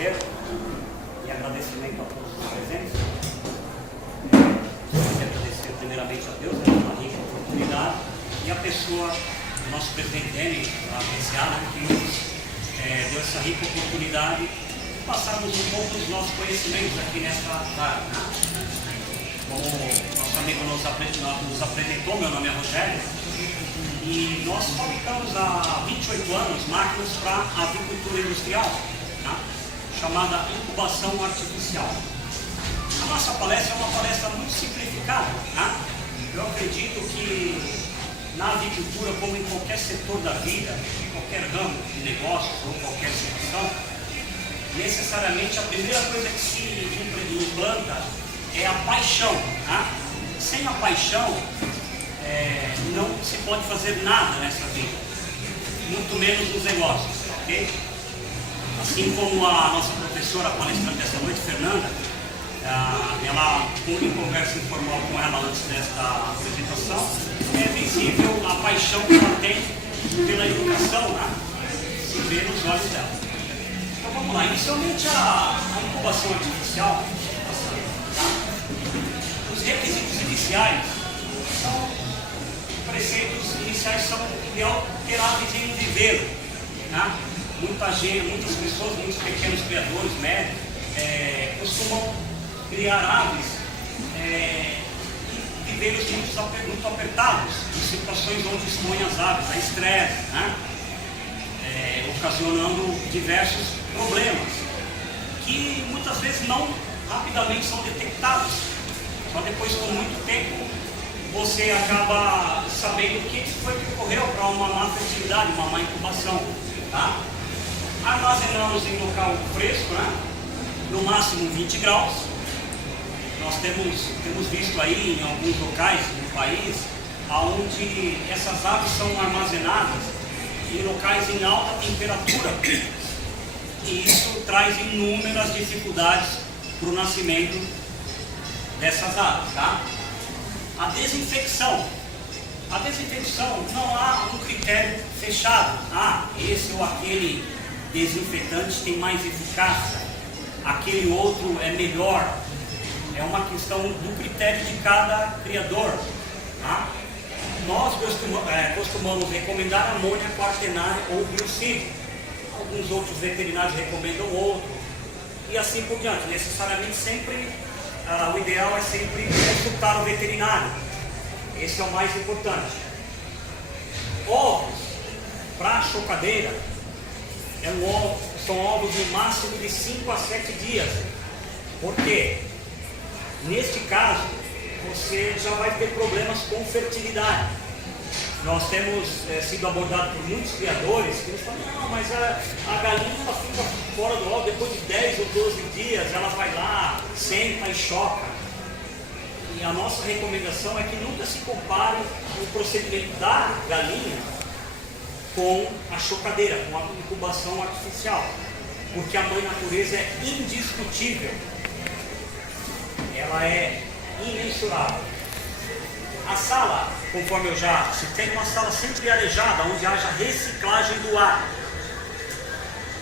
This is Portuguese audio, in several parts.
prazer e agradecimento a todos os presentes. Gostaria de agradecer primeiramente a Deus pela rica oportunidade e a pessoa do nosso presidente Denis, a apreciada, que nos deu essa rica oportunidade de passarmos um pouco dos nossos conhecimentos aqui nesta tarde. Como nosso amigo nos apresentou, meu nome é Rogério, e nós fabricamos há 28 anos máquinas para avicultura industrial, chamada incubação artificial. A nossa palestra é uma palestra muito simplificada. Eu acredito que na avicultura, como em qualquer setor da vida, em qualquer ramo de negócios ou qualquer situação, necessariamente a primeira coisa que se implanta é a paixão. Sem a paixão, não se pode fazer nada nessa vida, muito menos nos negócios, ok? Assim como a nossa professora palestrante dessa noite, Fernanda, ela, em conversa informal com ela antes desta apresentação, é visível a paixão que ela tem pela educação, se vê nos olhos dela. Então vamos lá, inicialmente a incubação artificial, os requisitos iniciais são preceitos iniciais, são inalteráveis em viver. Muitas pessoas, muitos pequenos criadores, médios, costumam criar aves em viveiros muito apertados, em situações onde expõem as aves a estresse, ocasionando diversos problemas, que muitas vezes não rapidamente são detectados. Só depois, com muito tempo, você acaba sabendo o que foi que ocorreu para uma má fertilidade, uma má incubação. Armazenamos em local fresco, no máximo 20 graus. Nós temos visto aí em alguns locais do país onde essas aves são armazenadas em locais em alta temperatura, e isso traz inúmeras dificuldades para o nascimento dessas aves. A desinfecção não há um critério fechado. Esse ou aquele desinfetante tem mais eficácia, aquele outro é melhor. É uma questão do critério de cada criador. Nós costumamos recomendar amônia quaternária ou biocídio. Alguns outros veterinários recomendam outro, e assim por diante. Necessariamente sempre, o ideal é sempre consultar o veterinário. Esse é o mais importante. Ovos para chocadeira são ovos no máximo de 5 a 7 dias. Por quê? Neste caso, você já vai ter problemas com fertilidade. Nós temos sido abordados por muitos criadores que eles falam: não, mas a galinha ela fica fora do ovo depois de 10 ou 12 dias, ela vai lá, senta e choca. E a nossa recomendação é que nunca se compare o procedimento da galinha com a chocadeira, com a incubação artificial, porque a mãe natureza é indiscutível, ela é imensurável. A sala, conforme eu já citei, uma sala sempre arejada, onde haja reciclagem do ar.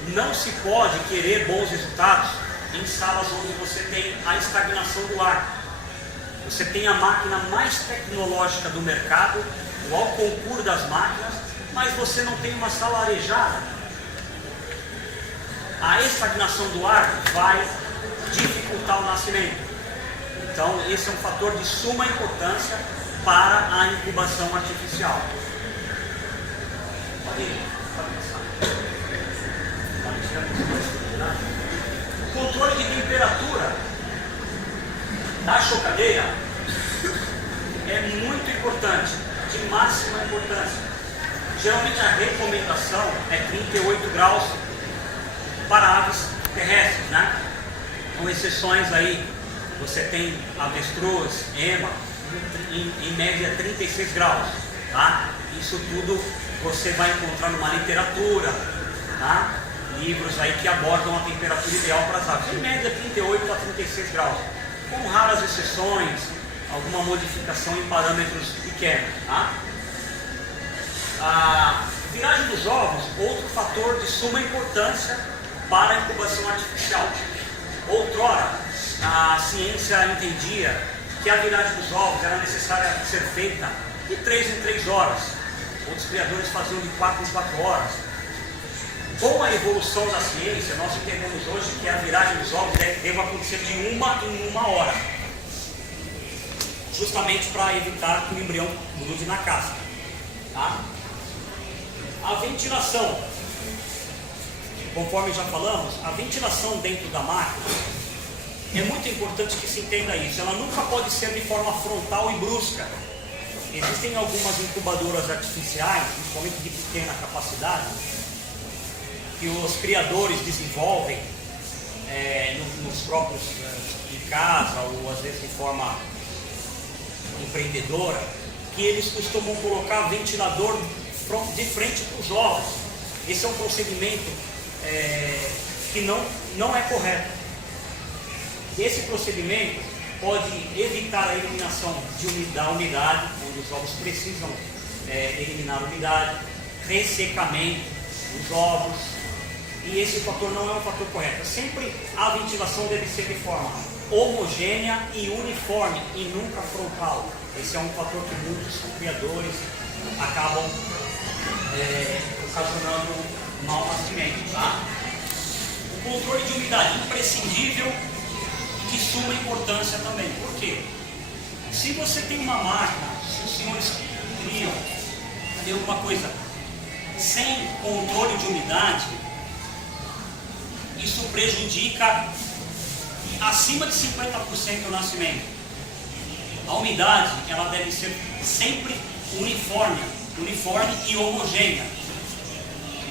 Não se pode querer bons resultados em salas onde você tem a estagnação do ar. Você tem a máquina mais tecnológica do mercado, o ao concurso das máquinas, mas você não tem uma sala arejada. A estagnação do ar vai dificultar o nascimento. Então, esse é um fator de suma importância para a incubação artificial. O controle de temperatura da chocadeira é muito importante, de máxima importância. Geralmente a recomendação é 38 graus para aves terrestres, Com exceções aí, você tem avestruz, ema, em média 36 graus, Isso tudo você vai encontrar numa literatura, livros aí que abordam a temperatura ideal para as aves, em média 38 a 36 graus, com raras exceções, alguma modificação em parâmetros pequenos. A viragem dos ovos, outro fator de suma importância para a incubação artificial. Outrora, a ciência entendia que a viragem dos ovos era necessária ser feita de 3 em 3 horas. Outros criadores faziam de 4 em 4 horas. Com a evolução da ciência, nós entendemos hoje que a viragem dos ovos deve acontecer de 1 em 1 hora, justamente para evitar que o embrião grude na casca. Tá? A ventilação, conforme já falamos, a ventilação dentro da máquina é muito importante que se entenda isso. Ela nunca pode ser de forma frontal e brusca. Existem algumas incubadoras artificiais, principalmente de pequena capacidade, que os criadores desenvolvem nos próprios em casa, ou às vezes de forma empreendedora, que eles costumam colocar ventilador de frente para os ovos. Esse é um procedimento que não é correto. Esse procedimento pode evitar a eliminação da umidade, onde os ovos precisam eliminar a umidade, ressecamento dos ovos, e esse fator não é um fator correto. Sempre a ventilação deve ser de forma homogênea e uniforme, e nunca frontal. Esse é um fator que muitos criadores acabam ocasionando mau nascimento. Tá? O controle de umidade imprescindível, de suma importância também. Por quê? Se você tem uma máquina, se os senhores criam alguma coisa sem controle de umidade, isso prejudica acima de 50% o nascimento. A umidade, ela deve ser sempre uniforme e homogênea.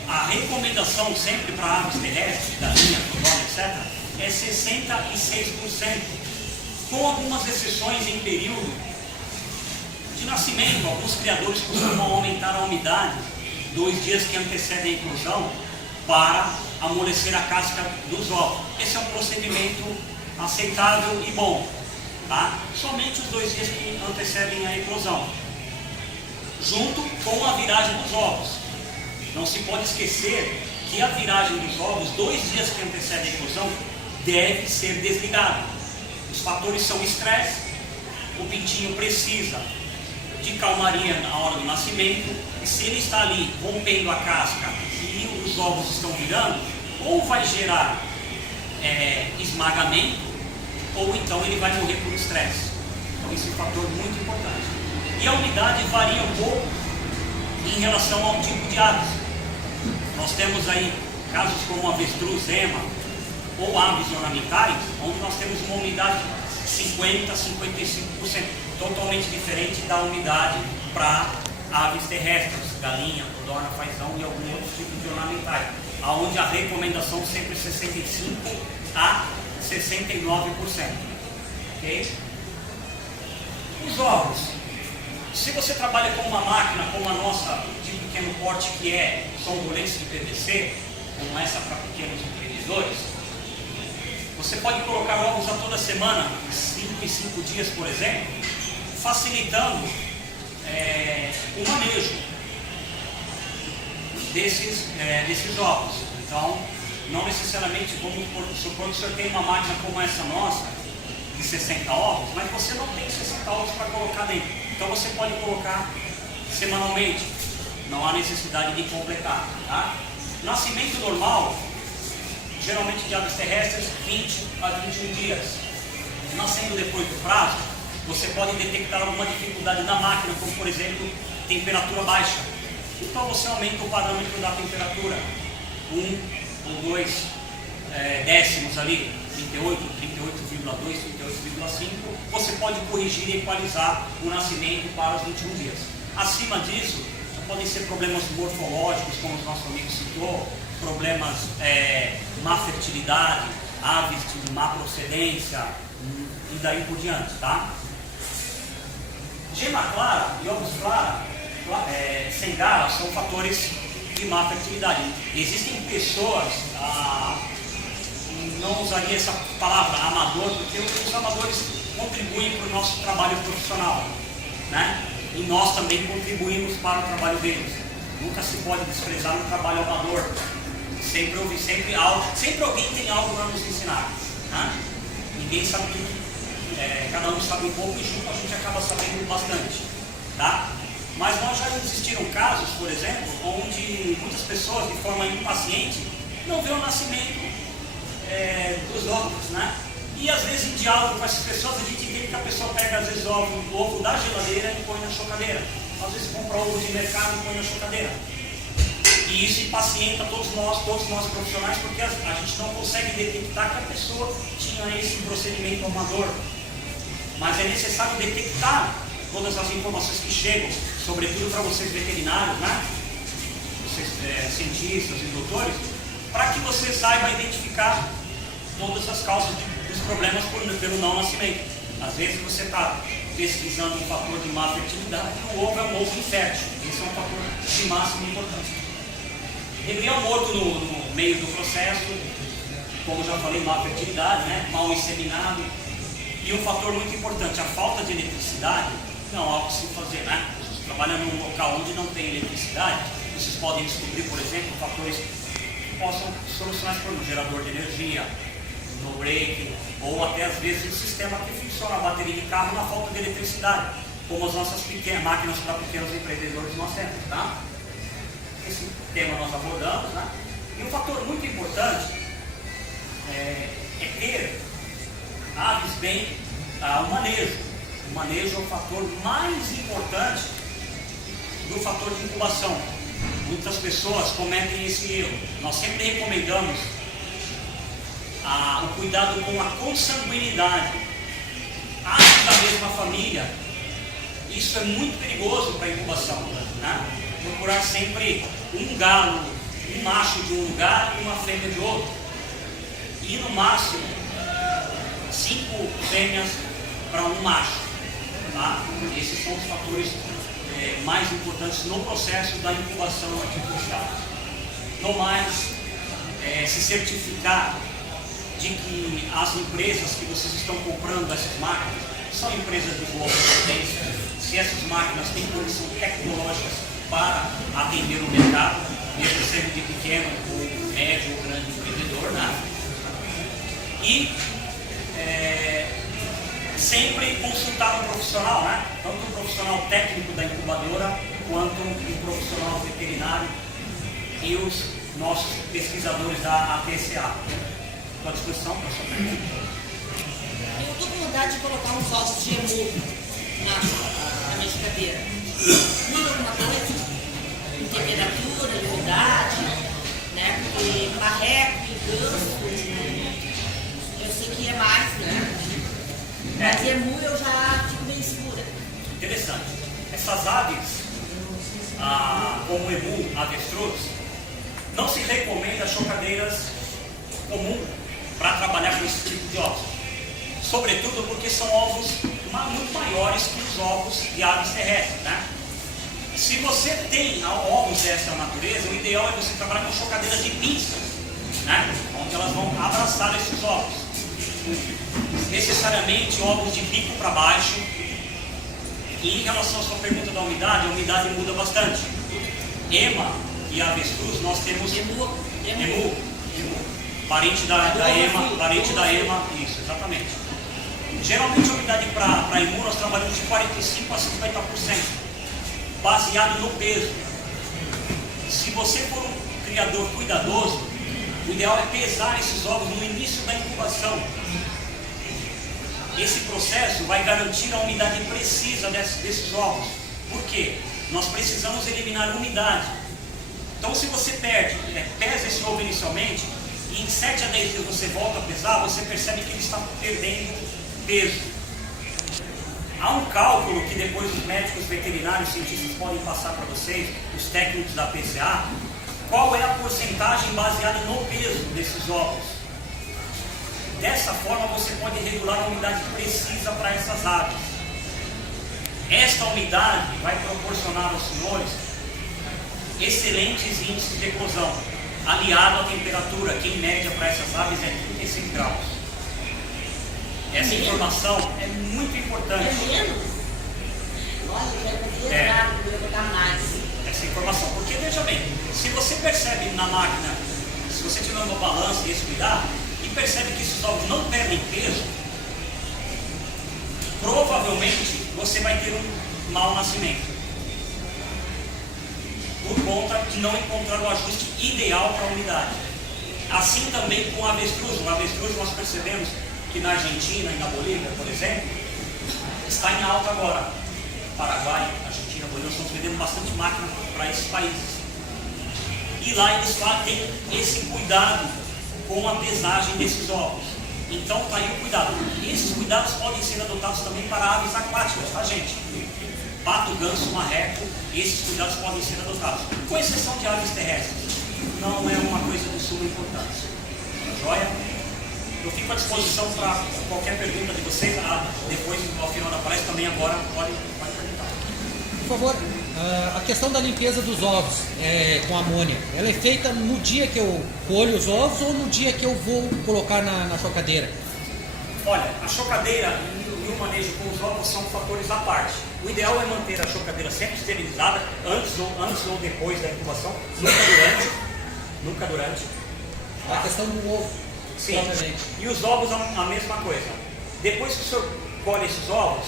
A recomendação sempre para aves terrestres, galinha, codorna, etc., é 66%, com algumas exceções em período de nascimento. Alguns criadores costumam aumentar a umidade 2 dias que antecedem a eclosão para amolecer a casca dos ovos. Esse é um procedimento aceitável e bom, tá? Somente os 2 dias que antecedem a eclosão, junto com a viragem dos ovos. Não se pode esquecer que a viragem dos ovos, 2 dias que antecedem a eclosão, deve ser desligado. Os fatores são estresse, o pintinho precisa de calmaria na hora do nascimento, e se ele está ali rompendo a casca e os ovos estão virando, ou vai gerar esmagamento, ou então ele vai morrer por estresse. Então esse é um fator muito importante. E a umidade varia um pouco em relação ao tipo de aves. Nós temos aí casos como avestruz, ema, ou aves ornamentais, onde nós temos uma umidade de 50% a 55%, totalmente diferente da umidade para aves terrestres, galinha, codorna, fazão e alguns outros tipos de ornamentais, onde a recomendação sempre é 65% a 69%. Okay? Os ovos. Se você trabalha com uma máquina como a nossa, de pequeno porte, que são roletes de PVC, como essa para pequenos empreendedores, você pode colocar ovos a toda semana, 5 em 5 dias, por exemplo, facilitando o manejo desses ovos. Então, não necessariamente, vamos supor que o senhor tem uma máquina como essa nossa, de 60 ovos, mas você não tem 60 ovos para colocar dentro. Então você pode colocar semanalmente, não há necessidade de completar. Tá? Nascimento normal, geralmente de aves terrestres, 20 a 21 dias. Nascendo depois do prazo, você pode detectar alguma dificuldade na máquina, como por exemplo, temperatura baixa. Então você aumenta o parâmetro da temperatura, 1 ou 2 décimos ali, 38, 38,2, 38,5, você pode corrigir e equalizar o nascimento para os 21 dias. Acima disso, podem ser problemas morfológicos, como o nosso amigo citou, problemas má fertilidade, aves de má procedência e daí por diante, tá? Gema clara e ovos sem garra são fatores de má fertilidade. Existem pessoas, não usaria essa palavra amador, porque os amadores contribuem para o nosso trabalho profissional, né? E nós também contribuímos para o trabalho deles. Nunca se pode desprezar um trabalho amador. Sempre alguém tem algo para nos ensinar. Né? Ninguém sabe tudo. Cada um sabe um pouco e junto a gente acaba sabendo bastante. Tá? Mas nós já existiram casos, por exemplo, onde muitas pessoas, de forma impaciente, não vê o nascimento dos ovos, né? E às vezes em diálogo com essas pessoas a gente vê que a pessoa pega às vezes o ovo da geladeira e põe na chocadeira. Às vezes compra ovo de mercado e põe na chocadeira. E isso impacienta todos nós profissionais, porque a gente não consegue detectar que a pessoa tinha esse procedimento amador. Mas é necessário detectar todas as informações que chegam, sobretudo para vocês veterinários, né? Vocês cientistas e doutores, para que você saiba identificar todas as causas dos problemas pelo não nascimento. Às vezes você está pesquisando um fator de má fertilidade e o ovo é um ovo infértil. Esse é um fator de máxima importância. Embrião morto no meio do processo, como já falei, má fertilidade, né? Mal inseminado. E um fator muito importante, a falta de eletricidade, não há o que se fazer, né? Você trabalha num local onde não tem eletricidade, vocês podem descobrir, por exemplo, fatores que possam solucionar esse problema, gerador de energia, no break, ou até às vezes o sistema que funciona a bateria de carro na falta de eletricidade, como as nossas pequenas máquinas para pequenos empreendedores nós temos, tá? Esse tema nós abordamos, né? E um fator muito importante é ter aves bem, o manejo. O manejo é o fator mais importante do fator de incubação. Muitas pessoas cometem esse erro. Nós sempre recomendamos o cuidado com a consanguinidade. Aves da mesma família, isso é muito perigoso para a incubação, né? Procurar sempre um galo, um macho de um lugar e uma fêmea de outro. E no máximo 5 fêmeas para um macho. Tá? Esses são os fatores mais importantes no processo da incubação artificial. No mais, se certificar de que as empresas que vocês estão comprando essas máquinas são empresas de boa procedência, se essas máquinas têm condições tecnológicas para atender o mercado, mesmo sendo de pequeno ou médio ou grande empreendedor, né? E sempre consultar um profissional, né? Tanto um profissional técnico da incubadora, quanto um profissional veterinário e os nossos pesquisadores da APSA. Estou à disposição para a sua pergunta. Eu estou com vontade de colocar uns ossos de emu na minha chocadeira. Muda alguma coisa? Em temperatura, em umidade, né? Porque marreco e ganso, eu sei que é mais, né? Mas emu eu já fico bem segura. Interessante. Essas aves, como emu, avestruz, não se recomenda chocadeiras comuns para trabalhar com esse tipo de ovos. Sobretudo porque são ovos muito maiores que os ovos de aves terrestres, né? Se você tem ovos dessa natureza, o ideal é você trabalhar com chocadeiras de pinças, né? Onde elas vão abraçar esses ovos. Necessariamente ovos de bico para baixo. E em relação à sua pergunta da umidade, a umidade muda bastante. Ema e avestruz, nós temos emu. Parente da ema, isso, exatamente. Geralmente a umidade para emu nós trabalhamos de 45% a 50%, baseado no peso. Se você for um criador cuidadoso, o ideal é pesar esses ovos no início da incubação. Esse processo vai garantir a umidade precisa desses ovos. Por quê? Nós precisamos eliminar a umidade. Então se você pesa esse ovo inicialmente, e em 7 a 10 dias você volta a pesar, você percebe que ele está perdendo peso. Há um cálculo que depois os médicos veterinários cientistas podem passar para vocês, os técnicos da PCA, qual é a porcentagem baseada no peso desses ovos. Dessa forma você pode regular a umidade precisa para essas aves. Esta umidade vai proporcionar aos senhores excelentes índices de eclosão, aliado à temperatura, que em média para essas aves é 35 graus. Essa informação é muito importante. É menos? Olha, já vou botar mais. Essa informação, porque veja bem, se você percebe na máquina, se você tiver uma balança e esse cuidado, e percebe que esses ovos não perdem peso, provavelmente você vai ter um mau nascimento. Por conta de não encontrar o ajuste ideal para a unidade. Assim também com o avestruz. O avestruz nós percebemos que na Argentina e na Bolívia, por exemplo, está em alta agora. Paraguai, Argentina, Bolívia, estamos vendendo bastante máquina para esses países. E lá eles têm esse cuidado com a pesagem desses ovos. Então está aí o cuidado. Esses cuidados podem ser adotados também para aves aquáticas, tá, gente? Pato, ganso, marreco, esses cuidados podem ser adotados. Com exceção de aves terrestres. Não é uma coisa de suma importância. Joia? Eu fico à disposição para qualquer pergunta de vocês. Depois, ao final da palestra, também agora pode perguntar. Por favor, a questão da limpeza dos ovos com amônia, ela é feita no dia que eu colho os ovos ou no dia que eu vou colocar na chocadeira? Olha, a chocadeira e o manejo com os ovos são fatores à parte. O ideal é manter a chocadeira sempre esterilizada, antes ou depois da incubação, nunca durante. A questão do ovo. Sim, e os ovos a mesma coisa. Depois que o senhor colhe esses ovos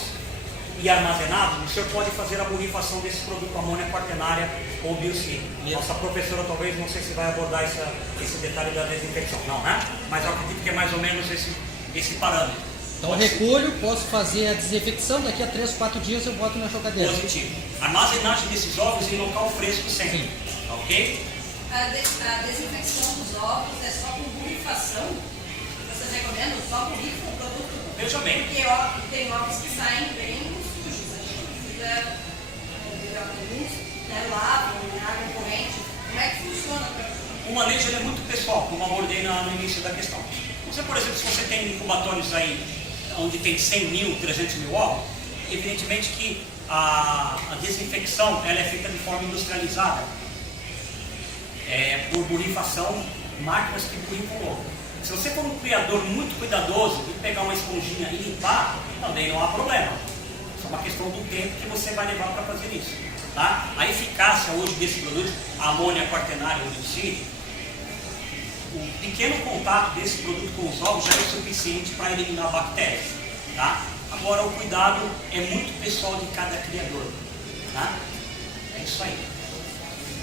e armazenados, o senhor pode fazer a borrifação desse produto amônia quaternária ou biocid. Nossa professora talvez, não sei se vai abordar esse detalhe da desinfecção, não, né? Mas eu acredito que é mais ou menos esse parâmetro. Então eu recolho, posso fazer a desinfecção, daqui a 3, 4 dias eu boto na chocadeira. Positivo. Armazenagem desses ovos em local fresco sempre. Sim. Ok? A desinfecção dos ovos é só com borrifação? Vocês recomendam? Só borrifa o produto? Veja bem. Porque tem ovos que saem bem sujos. A gente precisa alguns, lavam em água corrente. Como é que funciona? O manejo é muito pessoal, como abordei no início da questão. Você, por exemplo, se você tem incubatórios aí onde tem 100 mil, 300 mil ovos, evidentemente que a desinfecção ela é feita de forma industrializada. Por borrifação, máquinas que borrifam ovo. Se você for um criador muito cuidadoso e pegar uma esponjinha e limpar, também não há problema. É uma questão do tempo que você vai levar para fazer isso. Tá? A eficácia hoje desse produto, a amônia quaternária ou biocid, o pequeno contato desse produto com os ovos já é o suficiente para eliminar bactérias. Tá? Agora, o cuidado é muito pessoal de cada criador. Tá? É isso aí.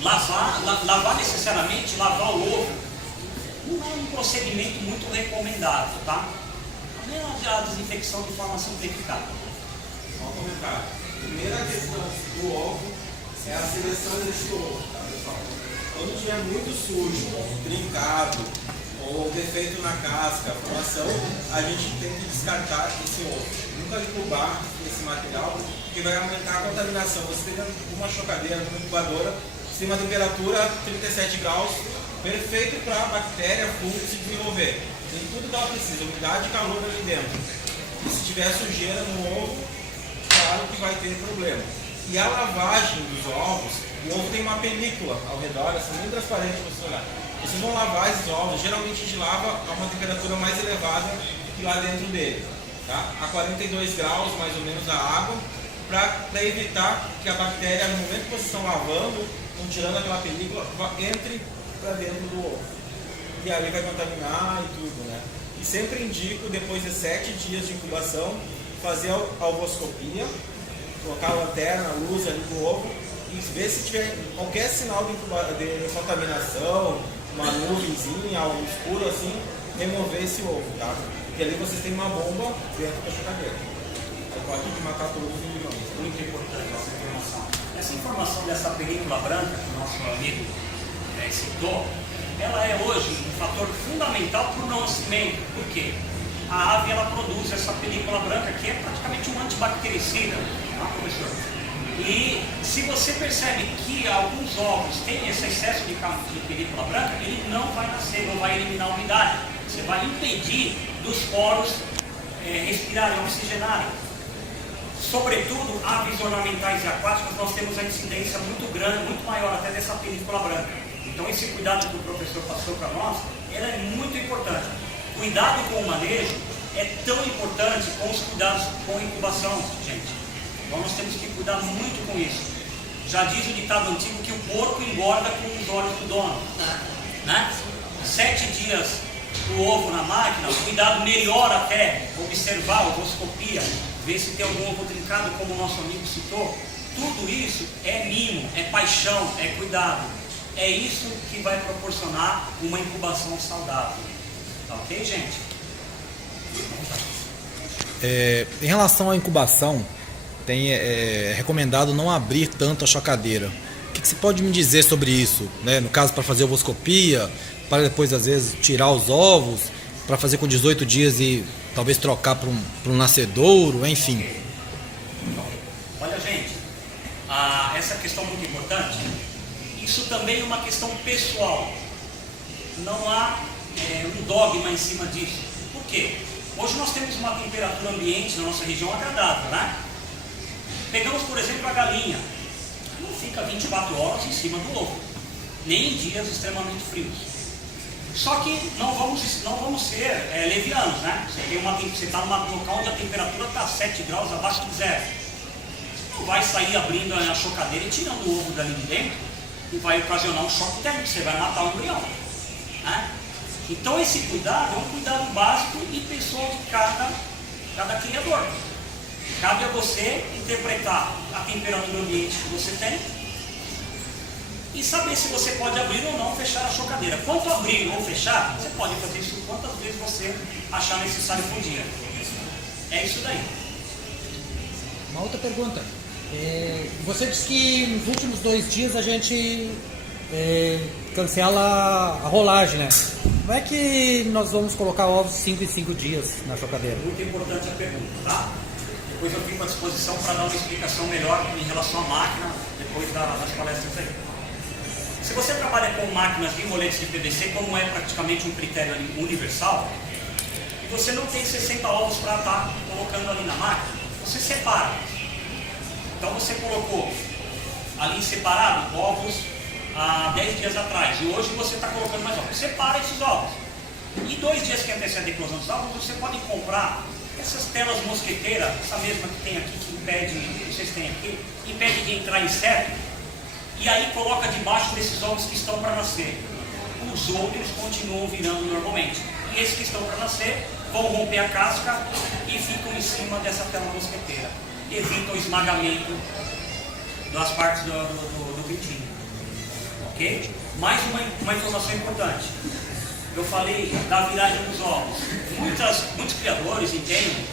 Lavar necessariamente, lavar o ovo, não é um procedimento muito recomendado, tá? A desinfecção de forma simplificada. Só um comentário. Primeira questão do ovo é a seleção desse ovo, tá, pessoal? Quando tiver muito sujo, trincado, ou defeito na casca, formação, a gente tem que descartar esse ovo. Nunca incubar esse material, porque vai aumentar a contaminação. Você tem uma chocadeira, uma incubadora, tem uma temperatura 37 graus, perfeito para a bactéria, fungo se desenvolver. Tem tudo que ela precisa, umidade e calor ali dentro. E se tiver sujeira no ovo, claro que vai ter problema. E a lavagem dos ovos, o ovo tem uma película ao redor, assim, bem transparente para você olhar. Vocês vão lavar esses ovos, geralmente a gente lava a uma temperatura mais elevada que lá dentro dele. Tá? A 42 graus, mais ou menos, a água, para evitar que a bactéria, no momento que vocês estão lavando, tirando aquela película, entre para dentro do ovo. E aí vai contaminar e tudo, né? E sempre indico, depois de 7 dias de incubação, fazer a ovoscopia, colocar a lanterna, a luz ali do ovo e ver se tiver qualquer sinal de contaminação, uma nuvenzinha, algo escuro assim, remover esse ovo, tá? E ali vocês têm uma bomba dentro da chocadeira. Aí pode matar todos os milhões. Muito importante essa informação. Essa informação dessa película branca que o nosso amigo citou, ela é hoje um fator fundamental para o nascimento. Por quê? A ave ela produz essa película branca que é praticamente um antibactericida, tá, professor? E se você percebe que alguns ovos têm esse excesso de película branca, ele não vai nascer, não vai eliminar a umidade. Você vai impedir dos poros respirarem, oxigenarem. Sobretudo, aves ornamentais e aquáticas, nós temos a incidência muito grande, muito maior até dessa película branca. Então, esse cuidado que o professor passou para nós, ela é muito importante. Cuidado com o manejo é tão importante com os cuidados com a incubação, gente. Então, nós temos que cuidar muito com isso. Já diz o ditado antigo que o porco engorda com os olhos do dono. Né? 7 dias o ovo na máquina, o cuidado melhor até, observar a ovoscopia, ver se tem algum ovo trincado, como o nosso amigo citou. Tudo isso é mimo, é paixão, é cuidado. É isso que vai proporcionar uma incubação saudável. Tá ok, gente? Em relação à incubação, é recomendado não abrir tanto a chocadeira. O que você pode me dizer sobre isso? Né? No caso, para fazer ovoscopia, para depois, às vezes, tirar os ovos, para fazer com 18 dias e talvez trocar para um nascedouro, enfim. Olha, gente, essa questão é muito importante. Isso também é uma questão pessoal. Não há um dogma em cima disso. Por quê? Hoje nós temos uma temperatura ambiente na nossa região agradável, né? Pegamos, por exemplo, a galinha. Não fica 24 horas em cima do ovo, nem em dias extremamente frios. Só que não vamos ser levianos, né? Você está num local onde a temperatura está 7 graus abaixo de zero. Não vai sair abrindo a chocadeira e tirando o ovo dali de dentro e vai ocasionar um choque térmico, você vai matar o embrião, né? Então esse cuidado é um cuidado básico e pessoal de cada criador. Cabe a você interpretar a temperatura ambiente que você tem e saber se você pode abrir ou não, fechar a chocadeira. Quanto abrir ou fechar, você pode fazer isso quantas vezes você achar necessário por dia. É isso daí. Uma outra pergunta. Você disse que nos últimos 2 dias a gente cancela a rolagem, né? Como é que nós vamos colocar ovos 5 em 5 dias na chocadeira? Muito importante a pergunta, tá? Depois eu fico à disposição para dar uma explicação melhor em relação à máquina, depois das palestras aí. Se você trabalha com máquinas de roletes de PVC, como é praticamente um critério universal, e você não tem 60 ovos para estar colocando ali na máquina, você separa. Então você colocou ali separado ovos há 10 dias atrás, e hoje você está colocando mais ovos. Separa esses ovos. E 2 dias que antecedem a eclosão dos ovos, você pode comprar essas telas mosqueteiras, essa mesma que tem aqui, que impede, vocês têm aqui, impede de entrar inseto, e aí coloca debaixo desses ovos que estão para nascer. Os outros continuam virando normalmente. E esses que estão para nascer vão romper a casca e ficam em cima dessa tela mosqueteira. Evita o esmagamento das partes do pintinho. Ok? Mais uma informação importante. Eu falei da viragem dos ovos. Muitos criadores entendem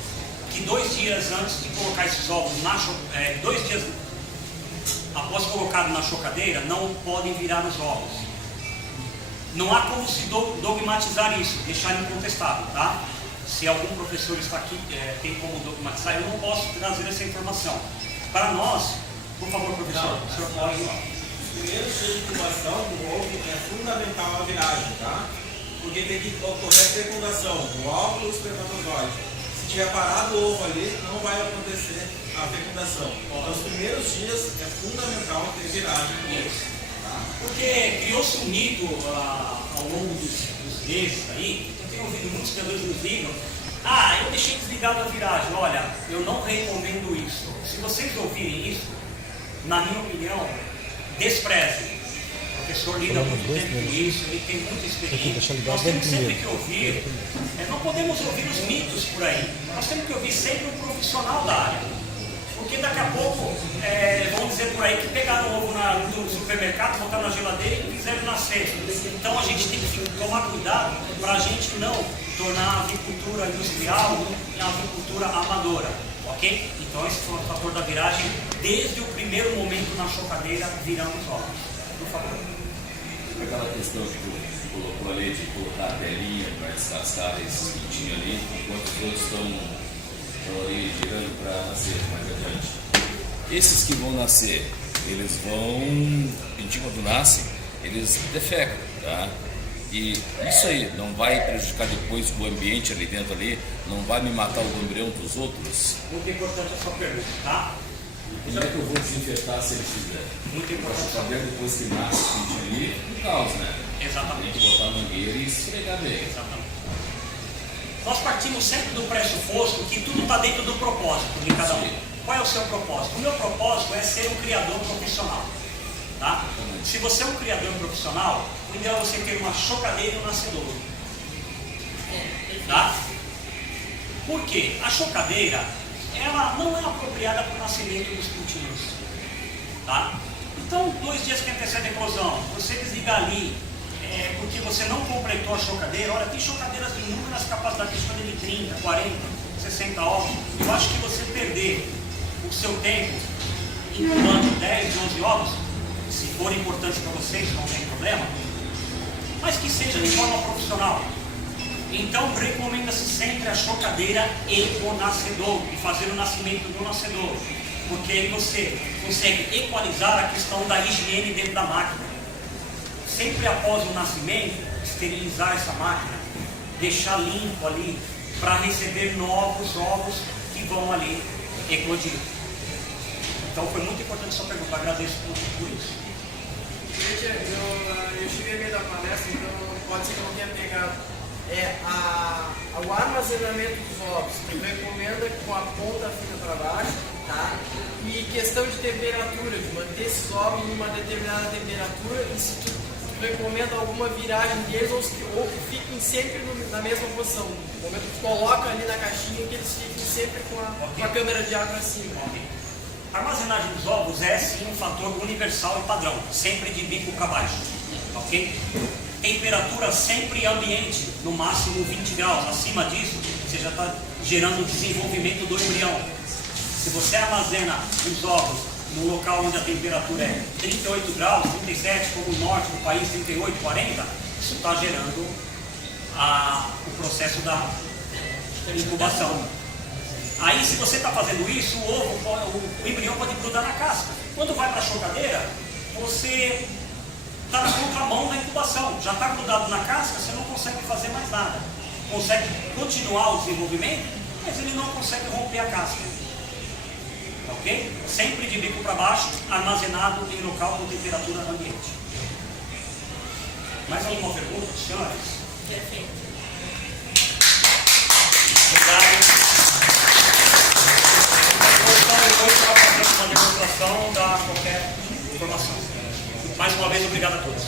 que 2 dias antes de colocar esses ovos, 2 dias após colocado na chocadeira, não podem virar os ovos. Não há como se dogmatizar isso, deixar incontestável, tá? Se algum professor está aqui, tem como dogmatizar, eu não posso trazer essa informação. Para nós, por favor, professor, o senhor pode... Os primeiros dias de incubação do ovo é fundamental a viragem, tá? Porque tem que ocorrer a fecundação do óvulo e o espermatozoide. Se tiver parado o ovo ali, não vai acontecer a fecundação. Então, os primeiros dias é fundamental ter viragem do ovo. Tá? Porque criou-se um mito ao longo dos meses aí, eu tenho ouvido muitos criadores nos ligam, eu deixei desligado a viragem. Olha, eu não recomendo isso. Se vocês ouvirem isso, na minha opinião, desprezem. O professor lida muito tempo com isso, ele tem muita experiência. Nós temos sempre que ouvir, não podemos ouvir os mitos por aí, nós temos que ouvir sempre um profissional da área. Porque daqui a pouco vão dizer por aí que pegaram o ovo no supermercado, botaram na geladeira e fizeram nascer. Então a gente tem que tomar cuidado para a gente não tornar a avicultura industrial e a avicultura amadora. Ok? Então esse foi o fator da viragem desde o primeiro momento na chocadeira virando os ovos. Por favor. Aquela questão que tu colocou ali de colocar a telinha para descascar esses pintinhos ali, enquanto os outros estão ali girando para nascer mais adiante. Esses que vão nascer, eles vão, pintinho quando nasce, eles defecam, tá? E isso aí não vai prejudicar depois o ambiente ali dentro ali, não vai me matar o embrião dos outros? Muito importante a sua pergunta, tá? Como é que eu vou desinfetar se eles fizerem? Muito importante. Saber depois que nasce o pintinho ali, no caos, né? Exatamente. Tem que botar a mangueira e esfregar bem. Exatamente. Nós partimos sempre do pressuposto que tudo está dentro do propósito de cada um. Qual é o seu propósito? O meu propósito é ser um criador profissional. Tá? Se você é um criador profissional, o ideal é você ter uma chocadeira e um nascedouro. Tá? Por quê? A chocadeira, ela não é apropriada para o nascimento dos pintinhos. Tá? Então, 2 dias que antecedem a eclosão, você desligar ali, porque você não completou a chocadeira. Olha, tem chocadeiras de inúmeras capacidades, de 30, 40, 60 ovos. Eu acho que você perder o seu tempo incubando 10, 11 ovos, se for importante para vocês, não tem problema, mas que seja de forma profissional. Então, recomenda-se sempre a chocadeira e o nascedouro, e fazer o nascimento do nascedouro, porque aí você consegue equalizar a questão da higiene dentro da máquina. Sempre após o nascimento, esterilizar essa máquina, deixar limpo ali, para receber novos ovos que vão ali eclodir. Então foi muito importante a sua pergunta, agradeço por isso. Gente, eu cheguei meio da palestra, então pode ser que eu não tenha pegado. O armazenamento dos ovos, tu recomenda com a ponta fina para baixo, tá? E questão de temperatura, de manter esses ovos em uma determinada temperatura, e se tu recomenda alguma viragem deles ou que fiquem sempre na mesma posição. No momento que tu coloca ali na caixinha, que eles fiquem sempre com a câmera de ar para cima. A armazenagem dos ovos é sim um fator universal e padrão, sempre de bico para baixo, ok? Temperatura sempre ambiente, no máximo 20 graus. Acima disso, você já está gerando desenvolvimento do embrião. Se você armazena os ovos no local onde a temperatura é 38 graus, 37, como no norte do país, 38, 40, isso está gerando o processo da incubação. Aí, se você está fazendo isso, o embrião pode grudar na casca. Quando vai para a chocadeira, você está na contramão da incubação. Já está grudado na casca, você não consegue fazer mais nada. Consegue continuar o desenvolvimento, mas ele não consegue romper a casca. Ok? Sempre de bico para baixo, armazenado em local com temperatura ambiente. Mais alguma pergunta, senhores? Perfeito. Obrigado. Então, depois vai fazer uma demonstração da qualquer informação. Mais uma vez, obrigado a todos.